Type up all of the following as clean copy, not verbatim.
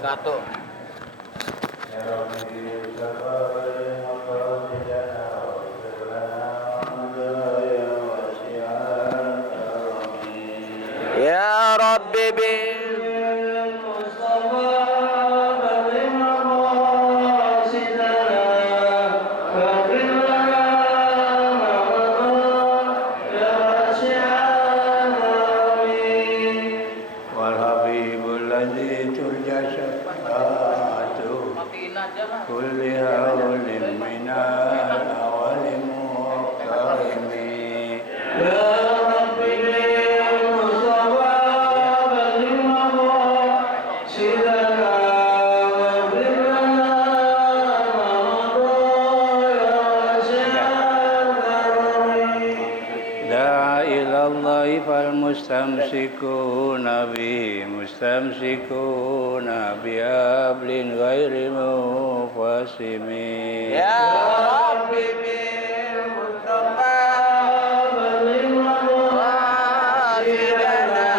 wabarakatuh. Ya Rabbi bil mustamsikuna bi mustamsikuna bi hablin ghairi mufasimi ya Rabbi bil Mustafa balligh maqasidana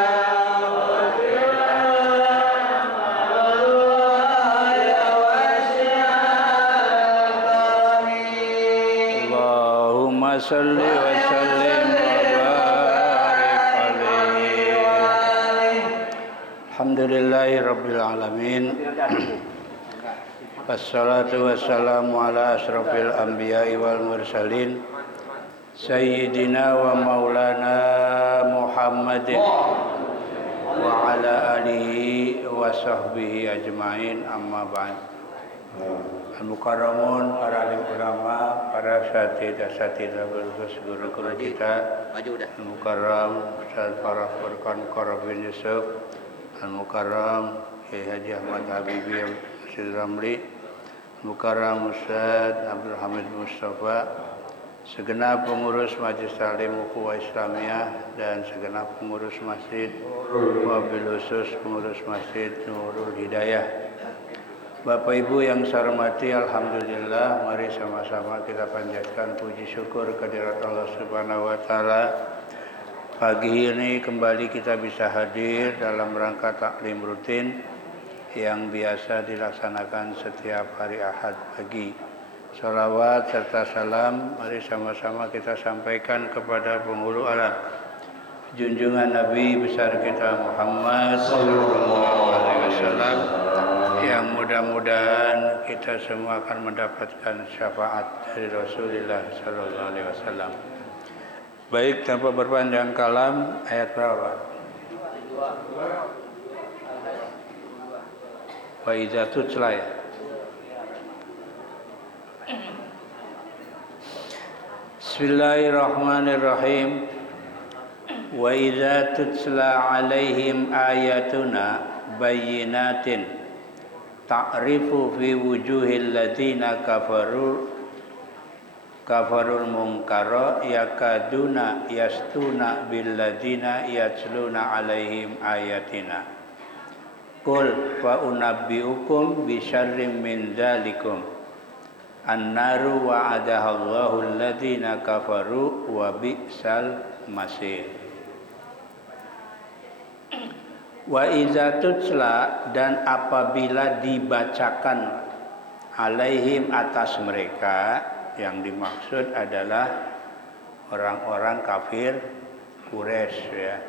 Allahumma salli wa sallim Alhamdulillahi Rabbil Alamin. Wassalatu wassalamu ala asrafil anbiya'i wal mursalin Sayyidina wa maulana Muhammadin wa ala alihi wa sahbihi ajma'in, amma ba'd. Al-Mukarramun, para alim ulama, para asatidzah guru-guru kita, Al-Mukarram Ustaz Farah Furqan Qarab bin Yusuf, Al-Mukarram Kiai Haji Ahmad Habibi Masjid Ramli, Al-Mukarram Ustaz Abdul Hamid Mustafa, segenap pengurus Majelis Ta'lim Ukhuwah Islamiyah dan segenap pengurus masjid, wabil khusus pengurus masjid Nurul Hidayah. Bapak Ibu yang saya hormati, alhamdulillah, mari sama-sama kita panjatkan puji syukur kehadirat Allah Subhanahu wa taala. Pagi ini kembali kita bisa hadir dalam rangka taklim rutin yang biasa dilaksanakan setiap hari Ahad pagi. Salawat serta salam mari sama-sama kita sampaikan kepada penghulu alam, junjungan Nabi besar kita Muhammad sallallahu alaihi wasallam, yang mudah-mudahan kita semua akan mendapatkan syafaat dari Rasulullah sallallahu alaihi wasallam. Baik, tanpa berpanjang kalam, ayat berapa? Wa idza tutla ya. Bismillahirrahmanirrahim. Wa idza tutla alaihim ayatuna bayyinatin ta'rifu fi wujuhil ladzina kafarul munkara yakaduna yastuna bil ladzina yatluna alaihim ayatina qul fa unabbiukum bi syarrim min dzalikum annaru wa'adahallahu alladzina kafaru wa bi'sal masir. Wa iza tutla, dan apabila dibacakan alaihim atas mereka, yang dimaksud adalah orang-orang kafir Quraisy ya.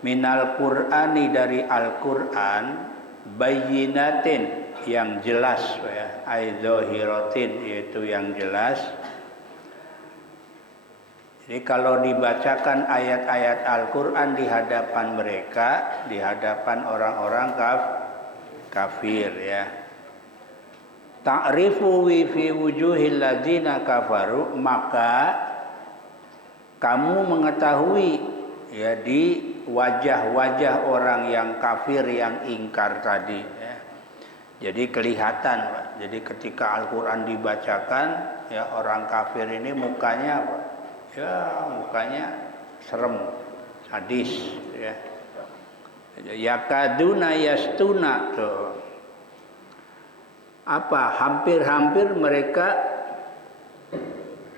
Minal Qur'ani, dari Al-Qur'an, bayyinatin, yang jelas ya, aidzahiratin, yaitu yang jelas. Jadi kalau dibacakan ayat-ayat Al-Qur'an di hadapan mereka, di hadapan orang-orang kafir ya. Ta'rifu fi wujuhil ladzina kafaru, maka kamu mengetahui ya di wajah-wajah orang yang kafir yang ingkar tadi ya. Jadi kelihatan Pak. Jadi ketika Al-Qur'an dibacakan ya, orang kafir ini mukanya apa? Ya mukanya serem, sadis ya. Yakaduna yastuna tuh. Apa? Hampir-hampir mereka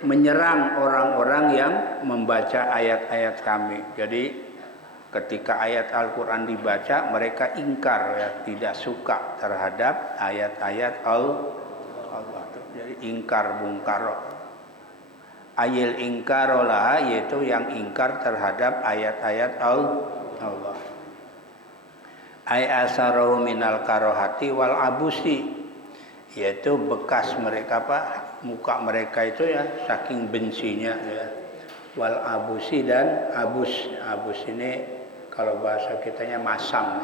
menyerang orang-orang yang membaca ayat-ayat kami. Jadi ketika ayat Al-Quran dibaca mereka ingkar, ya, tidak suka terhadap ayat-ayat Allah. Jadi ingkar bungkaro. Ayil ingkarolah, yaitu yang ingkar terhadap ayat-ayat Allah. Ay asarohu minal karohati wal abusi, yaitu bekas mereka muka mereka itu ya saking bencinya ya. Wal abusi dan abus ini kalau bahasa kitanya masam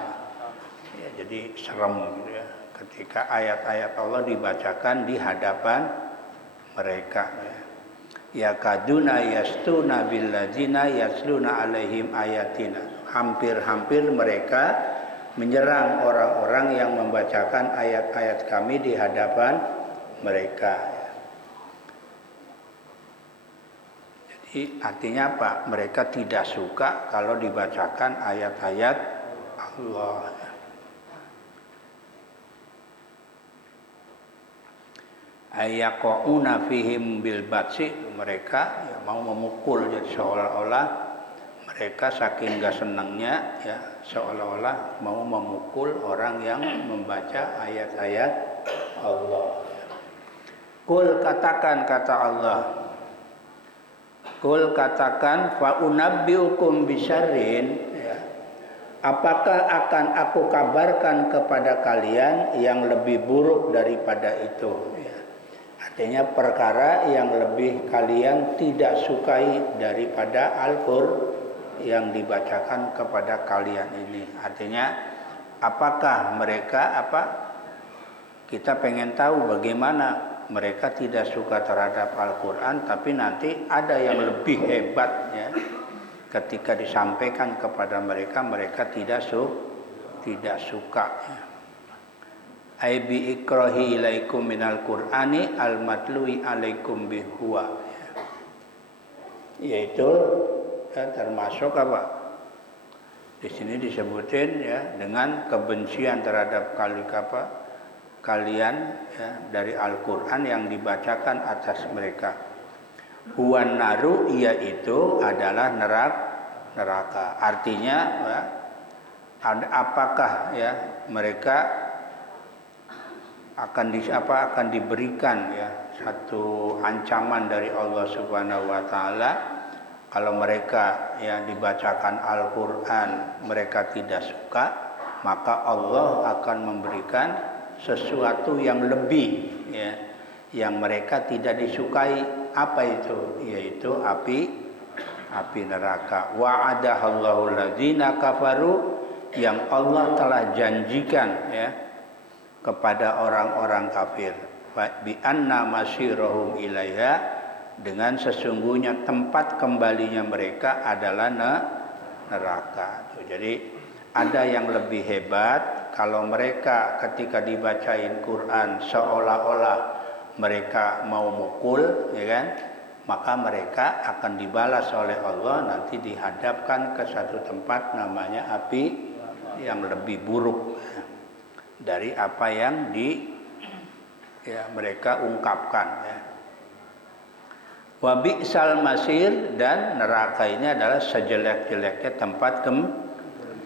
ya, jadi serem gitu ya ketika ayat-ayat Allah dibacakan di hadapan mereka ya kaduna yastuna billadzina yasluna alaihim ayatina, hampir-hampir mereka menyerang orang-orang yang membacakan ayat-ayat kami di hadapan mereka. Artinya apa? Mereka tidak suka kalau dibacakan ayat-ayat Allah. Ayaqauna fihim bil batsi, mereka ya, mau memukul, jadi seolah-olah mereka saking gak senangnya ya seolah-olah mau memukul orang yang membaca ayat-ayat Allah. Qul, katakan, kata Allah, Qul, katakan, fa unabbiukum bisyarrin, ya, apakah akan aku kabarkan kepada kalian yang lebih buruk daripada itu, ya. Artinya perkara yang lebih kalian tidak sukai daripada Al-Qur'an yang dibacakan kepada kalian ini. Artinya apakah mereka kita pengen tahu bagaimana mereka tidak suka terhadap Al-Quran, tapi nanti ada yang lebih hebat ya, ketika disampaikan kepada mereka, mereka tidak suka ya. Ai bi ikrahi ilaikum minal qur'ani al matlu'i alaikum bihuwa ya. Yaitu ya, termasuk di sini disebutin ya dengan kebencian terhadap kalian ya, dari Al-Quran yang dibacakan atas mereka. Huwan naru, yaitu adalah neraka. Artinya ya, apakah ya mereka akan diberikan ya satu ancaman dari Allah Subhanahu wa taala kalau mereka ya dibacakan Al-Quran mereka tidak suka, maka Allah akan memberikan sesuatu yang lebih ya, yang mereka tidak disukai. Apa itu? Yaitu api neraka. Wa'adahallahu alladzina kafaru, yang Allah telah janjikan ya kepada orang-orang kafir, bi anna masirahum ilaiha, dengan sesungguhnya tempat kembalinya mereka adalah neraka. Jadi ada yang lebih hebat kalau mereka ketika dibacain Quran seolah-olah mereka mau mukul, ya kan? Maka mereka akan dibalas oleh Allah, nanti dihadapkan ke satu tempat namanya api yang lebih buruk dari apa yang mereka ungkapkan ya. Wa bi'sal masir, dan neraka ini adalah sejelek-jeleknya tempat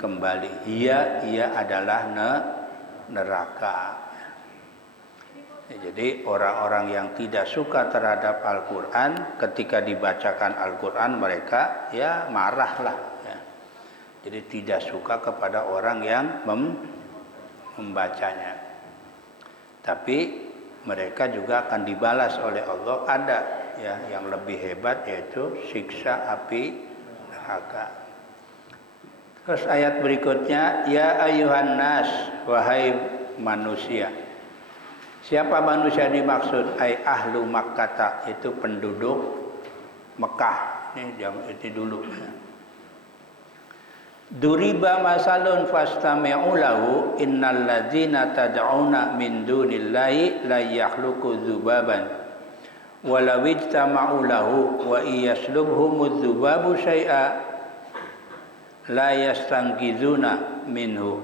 kembali. Ia adalah neraka. Ya, jadi orang-orang yang tidak suka terhadap Al-Quran, ketika dibacakan Al-Quran mereka ya marahlah ya. Jadi tidak suka kepada orang yang membacanya. Tapi mereka juga akan dibalas oleh Allah, ada ya yang lebih hebat, yaitu siksa api neraka. Terus ayat berikutnya, ya ayuhan nas, wahai manusia. Siapa manusia dimaksud? Ai ahlu Makkah, itu penduduk Mekah. Ini dulu. Duriba masalun fastami'u lahu innal ladzina tad'una min dunillahi la yakhluqu dzubaban walau ijtama'u lahu wa iyaslubhumudz dzubabu syai'a la yastanqizuna minhu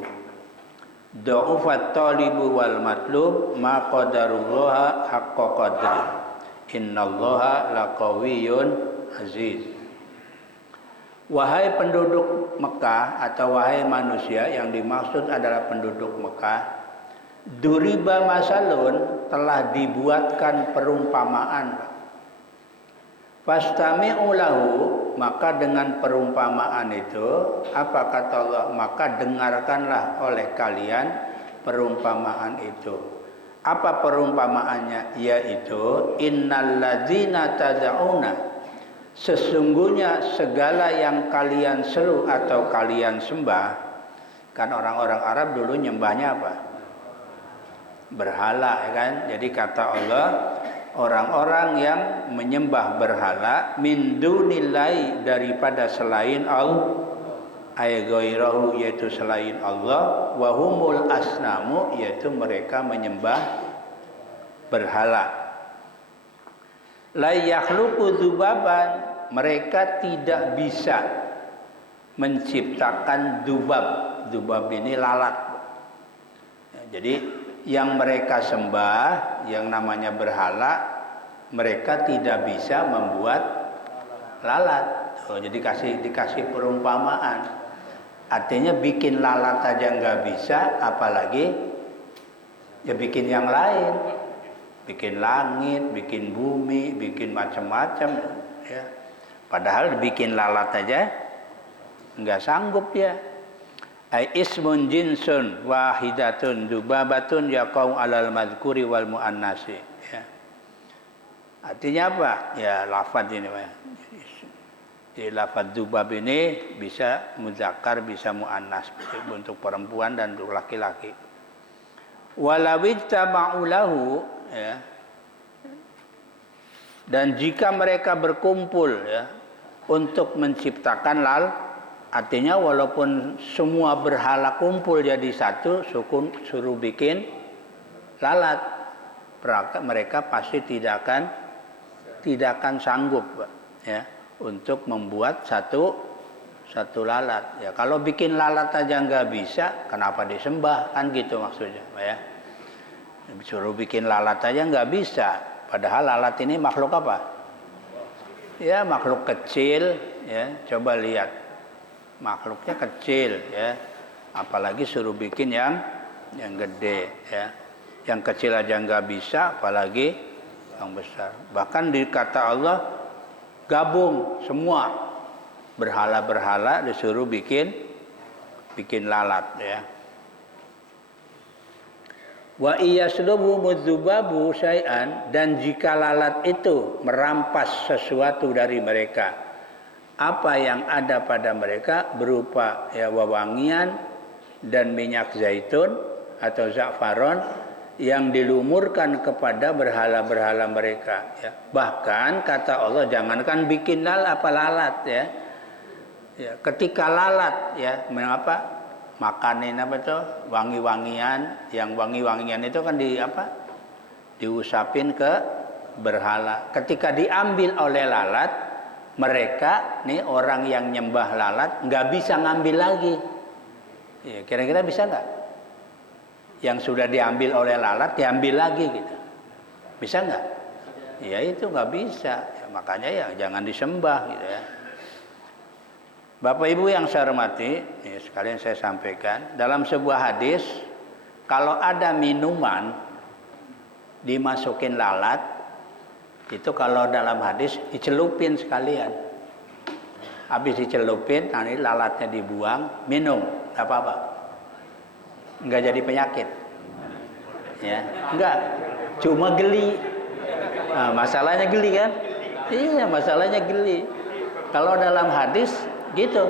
dha'ufat talibu wal matlub ma qadarullaha haqqa qadri innallaha laqawiyyun aziz. Wahai penduduk penduduk Mekah atau wahai manusia, yang dimaksud adalah penduduk Mekah, duriba masalun, telah dibuatkan perumpamaan. Fastami'u lahu, maka dengan perumpamaan itu, apa kata Allah? Maka dengarkanlah oleh kalian perumpamaan itu. Apa perumpamaannya? Yaitu innalladzina tad'una, sesungguhnya segala yang kalian seru atau kalian sembah. Kan orang-orang Arab dulu nyembahnya apa? Berhala, ya kan? Jadi kata Allah, orang-orang yang menyembah berhala min dunillahi, daripada selain Allah, ay ghairahu, yaitu selain Allah, wa humul asnamu, yaitu mereka menyembah berhala. La yakhluqu dzubaban, mereka tidak bisa menciptakan dzubab. Dzubab ini lalat. Ya, jadi yang mereka sembah, yang namanya berhala, mereka tidak bisa membuat lalat. Jadi dikasih perumpamaan. Artinya bikin lalat aja nggak bisa, apalagi ya bikin yang lain. Bikin langit, bikin bumi, bikin macam-macam, ya. Padahal bikin lalat aja nggak sanggup ya. Ai ismun jinsun wahidatun dubabatun yaqau alal madhkuri wal muannasi, ya. Artinya apa? Ya lafaz ini, ya. Jadi lafaz dubab ini bisa muzakkar, bisa muannas, untuk perempuan dan untuk laki-laki. Walawita ma'ulahu, ya. Dan jika mereka berkumpul, ya, untuk menciptakan artinya walaupun semua berhala kumpul jadi satu, suruh bikin lalat, mereka pasti tidak akan sanggup, ya, untuk membuat satu lalat. Ya, kalau bikin lalat aja nggak bisa, kenapa disembah, kan gitu maksudnya, ya. Suruh bikin lalat aja nggak bisa, padahal lalat ini makhluk apa? Ya makhluk kecil, ya. Coba lihat, makhluknya kecil, ya. Apalagi suruh bikin yang gede, ya. Yang kecil aja nggak bisa, apalagi yang besar. Bahkan dikata Allah, gabung semua berhala-berhala disuruh bikin lalat, ya. Wa iyaslubu mudzubabu syai'an, dan jika lalat itu merampas sesuatu dari mereka, apa yang ada pada mereka berupa, ya, wewangian dan minyak zaitun atau za'faron yang dilumurkan kepada berhala-berhala mereka, ya. Bahkan kata Allah, jangankan bikin lalat, ya. Ya, ketika lalat, ya, mengapa? Makanin apa tuh? Wangi-wangian, yang wangi-wangian itu kan diusapin ke berhala. Ketika diambil oleh lalat, mereka nih orang yang nyembah lalat nggak bisa ngambil lagi. Ya, kira-kira bisa nggak? Yang sudah diambil oleh lalat diambil lagi gitu, bisa nggak? Ya itu nggak bisa. Ya, makanya ya jangan disembah gitu, ya. Bapak Ibu yang saya hormati, ya, sekalian saya sampaikan, dalam sebuah hadis, kalau ada minuman dimasukin lalat, itu kalau dalam hadis dicelupin sekalian. Habis dicelupin, nanti lalatnya dibuang, minum, nggak apa-apa. Nggak jadi penyakit. Ya, enggak, cuma geli. Nah, masalahnya geli kan? Iya, masalahnya geli. Kalau dalam hadis gitu,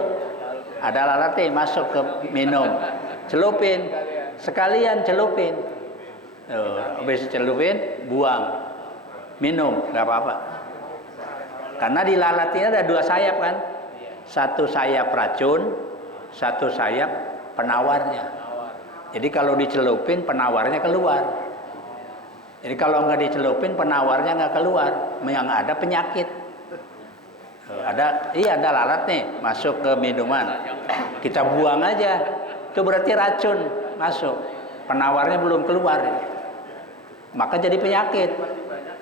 ada lalatnya masuk ke minum, celupin, sekalian celupin. Habis celupin, buang, minum, nggak apa-apa. Karena di lalat ini ada dua sayap kan, satu sayap racun, satu sayap penawarnya. Jadi kalau dicelupin, penawarnya keluar. Jadi kalau nggak dicelupin, penawarnya nggak keluar, yang ada penyakit. Ada lalat nih masuk ke minuman, kita buang aja, itu berarti racun masuk, penawarnya belum keluar, maka jadi penyakit,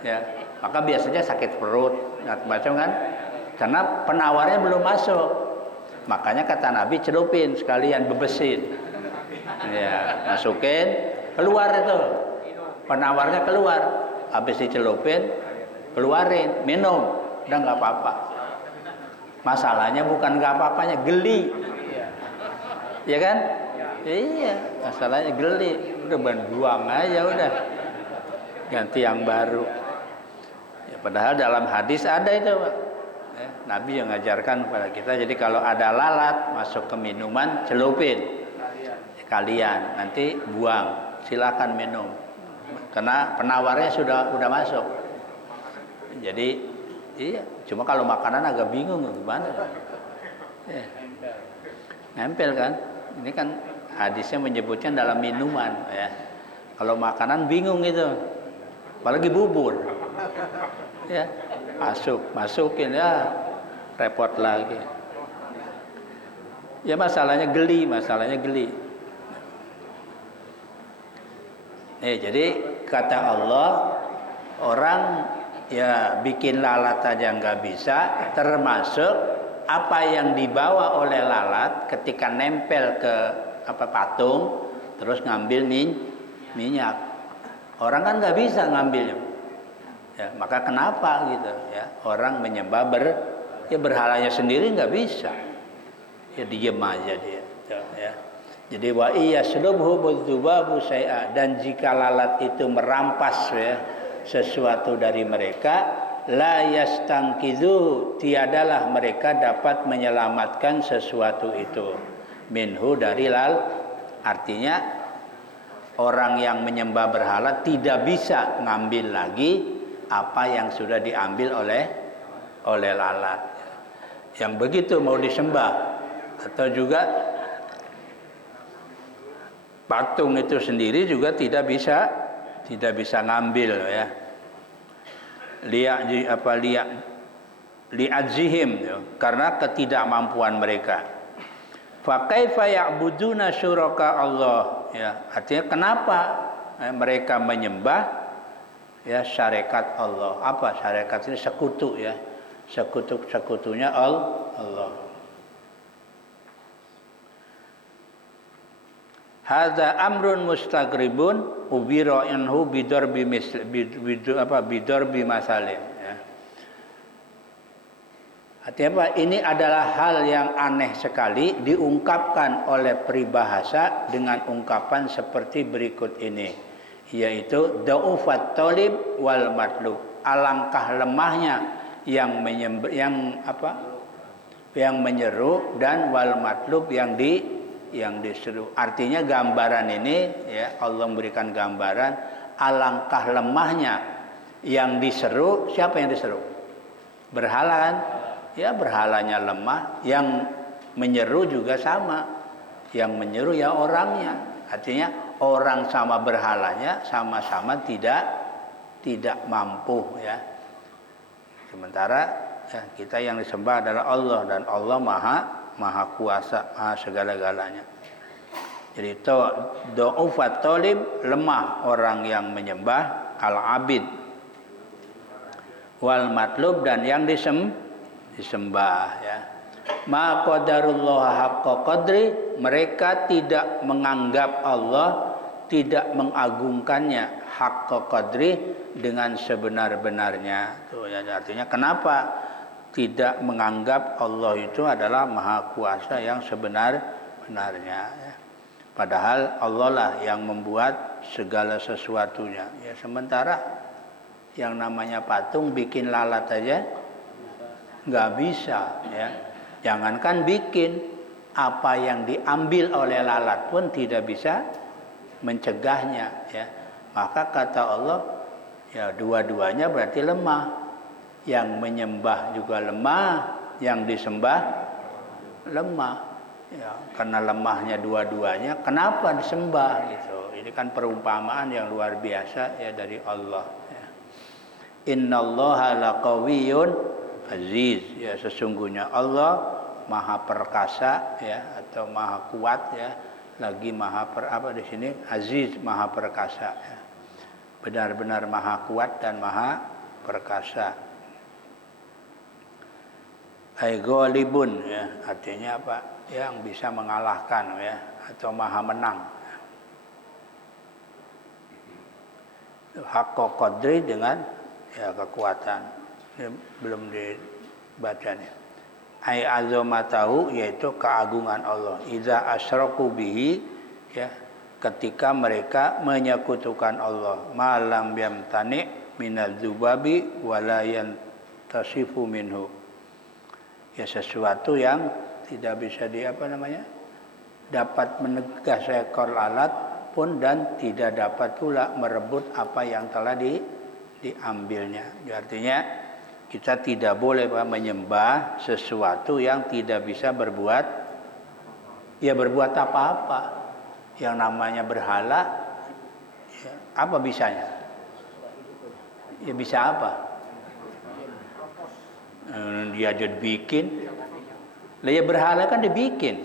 ya. Maka biasanya sakit perut, macam kan, karena penawarnya belum masuk. Makanya kata Nabi celupin sekalian bebesin. Ya, masukin, keluar itu. Penawarnya keluar. Habis dicelupin, keluarin, minum. Udah nggak apa-apa. Masalahnya bukan nggak apa-apanya, geli. Ya kan? Iya, masalahnya geli. Udah buang aja udah. Ganti yang baru. Ya, padahal dalam hadis ada itu, Pak. Ya, Nabi yang ngajarkan kepada kita. Jadi kalau ada lalat masuk ke minuman, celupin. Kalian nanti buang, silakan minum. Karena penawarnya sudah masuk. Jadi iya, cuma kalau makanan agak bingung gimana. Ya. Nempel kan? Ini kan hadisnya menyebutkan dalam minuman ya. Kalau makanan bingung itu. Apalagi bubur. Ya, masukin ya repot lagi. Ya masalahnya geli. Jadi kata Allah, orang ya bikin lalat aja nggak bisa, termasuk apa yang dibawa oleh lalat ketika nempel ke patung, terus ngambil minyak. Orang kan nggak bisa ngambilnya. Ya, maka kenapa gitu ya? Orang menyembah berhalanya sendiri nggak bisa. Ya diem aja dia. Ya. Jadi wa iyaslubhu budzubabu syai'a, dan jika lalat itu merampas ya sesuatu dari mereka, la yastangkizu, tiadalah mereka dapat menyelamatkan sesuatu itu minhu dari artinya orang yang menyembah berhala tidak bisa ngambil lagi apa yang sudah diambil oleh lalat. Yang begitu mau disembah, atau juga patung itu sendiri juga tidak bisa ngambil ya. Li'adzihim ya, karena ketidakmampuan mereka. Fa kaifa ya'buduna syuraka Allah ya, artinya kenapa mereka menyembah ya syarikat Allah. Apa syarikat ini? Sekutu ya, sekutunya Allah. Hadza amrun mustaghribun ubira anhu bidarbi masalim ya. Artinya apa? Ini adalah hal yang aneh sekali diungkapkan oleh peribahasa dengan ungkapan seperti berikut ini, yaitu da'ufat talib wal matlub. Alangkah lemahnya yang menyeru dan wal matlub yang diseru. Artinya gambaran ini ya, Allah memberikan gambaran alangkah lemahnya yang diseru. Siapa yang diseru? Berhala kan? Ya berhalanya lemah, yang menyeru juga sama. Yang menyeru ya orangnya. Artinya orang sama berhalanya sama-sama tidak mampu ya. Sementara ya, kita yang disembah adalah Allah, dan Allah maha kuasa, maha segala-galanya. Jadi do'ufat talib, lemah orang yang menyembah, al-abid wal matlub, dan yang disembah ya. Ma qadarullah haqqa qadri, mereka tidak menganggap Allah, tidak mengagungkannya haqqa qadri, dengan sebenar-benarnya. Tuh ya, artinya kenapa tidak menganggap Allah itu adalah maha kuasa yang sebenar-benarnya ya. Padahal Allah lah yang membuat segala sesuatunya ya. Sementara yang namanya patung bikin lalat aja nggak bisa ya. Jangankan bikin, apa yang diambil oleh lalat pun tidak bisa mencegahnya ya. Maka kata Allah ya, dua-duanya berarti lemah. Yang menyembah juga lemah, yang disembah lemah ya. Karena lemahnya dua-duanya, kenapa disembah gitu. Ini kan perumpamaan yang luar biasa ya dari Allah ya. Innallaha laqawiyyun aziz ya, sesungguhnya Allah maha perkasa ya, atau maha kuat ya, lagi maha di sini aziz, maha perkasa ya. Benar-benar maha kuat dan maha perkasa. Ai ghalibun ya, artinya apa? Yang bisa mengalahkan ya, atau maha menang. Haqqa qadri dengan ya kekuatan. Ini belum dibaca nih. Ai azamatahu yaitu keagungan Allah. Iza asyraku bihi ya, ketika mereka menyekutukan Allah. Malam yamtani minal dzubabi wala yantasifu minhu. Ya sesuatu yang tidak bisa dapat menegah seekor lalat pun dan tidak dapat pula merebut apa yang telah diambilnya. Artinya kita tidak boleh menyembah sesuatu yang tidak bisa berbuat apa-apa. Yang namanya berhala ya, apa bisanya? Ya bisa apa? Dia bikin. Lah ya berhala kan dibikin.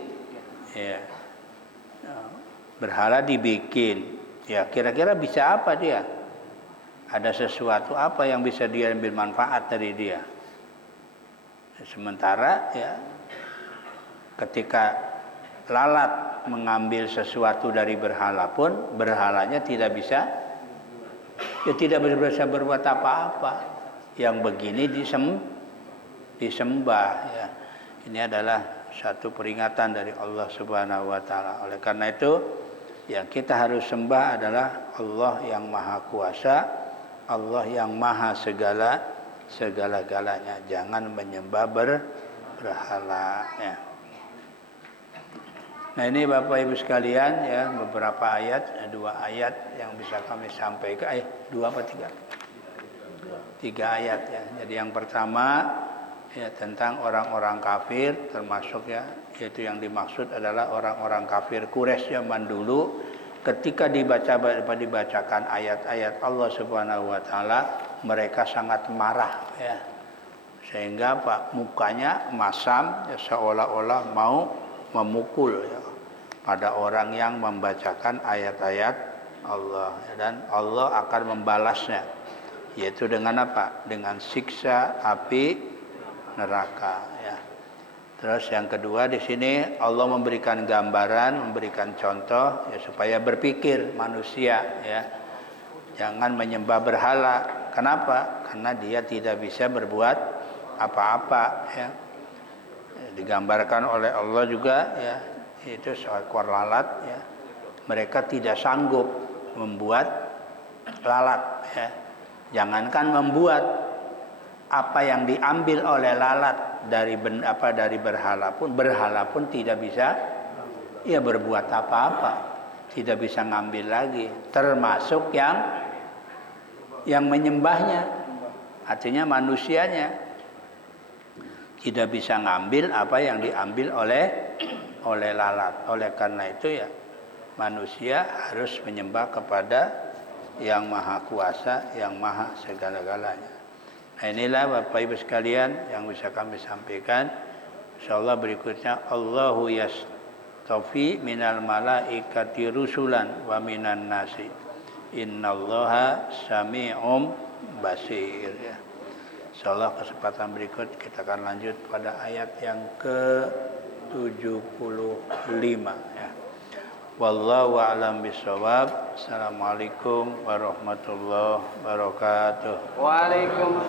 Ya. Berhala dibikin. Ya kira-kira bisa apa dia? Ada sesuatu apa yang bisa dia ambil manfaat dari dia? Sementara ya ketika lalat mengambil sesuatu dari berhala pun berhalanya tidak bisa berbuat apa-apa. Yang begini disembah ya. Ini adalah satu peringatan dari Allah Subhanahu wa taala. Oleh karena itu yang kita harus sembah adalah Allah yang Maha Kuasa, Allah yang Maha segala-galanya. Jangan menyembah berhala ya. Nah ini Bapak Ibu sekalian ya, beberapa ayat, 2 ayat yang bisa kami sampaikan. 2 apa 3? 3 ayat ya. Jadi yang pertama ya tentang orang-orang kafir, termasuk ya, yaitu yang dimaksud adalah orang-orang kafir Quraisy zaman dulu. Ketika dibacakan ayat-ayat Allah Subhanahu wa taala, mereka sangat marah ya. Sehingga Pak mukanya masam ya, seolah-olah mau memukul ya, pada orang yang membacakan ayat-ayat Allah ya, dan Allah akan membalasnya, yaitu dengan apa? Dengan siksa api neraka ya. Terus yang kedua di sini Allah memberikan gambaran, memberikan contoh ya supaya berpikir manusia ya. Jangan menyembah berhala. Kenapa? Karena dia tidak bisa berbuat apa-apa ya. Digambarkan oleh Allah juga ya, itu seekor lalat ya. Mereka tidak sanggup membuat lalat ya. Jangankan membuat, apa yang diambil oleh lalat dari berhala pun tidak bisa ya berbuat apa-apa, tidak bisa ngambil lagi, termasuk yang menyembahnya, artinya manusianya tidak bisa ngambil apa yang diambil oleh lalat. Oleh karena itu ya manusia harus menyembah kepada yang Maha Kuasa, yang Maha segala-galanya. Nah inilah Bapak Ibu sekalian yang bisa kami sampaikan. Insyaallah berikutnya Allahu yastafi minal malaikati rusulan wa minan nasi. Innallaha sami'um basir ya. Insyaallah kesempatan berikut kita akan lanjut pada ayat yang ke-75 ya. Wallahu a'lam bishawab. Assalamualaikum warahmatullahi wabarakatuh. Waalaikumsalam.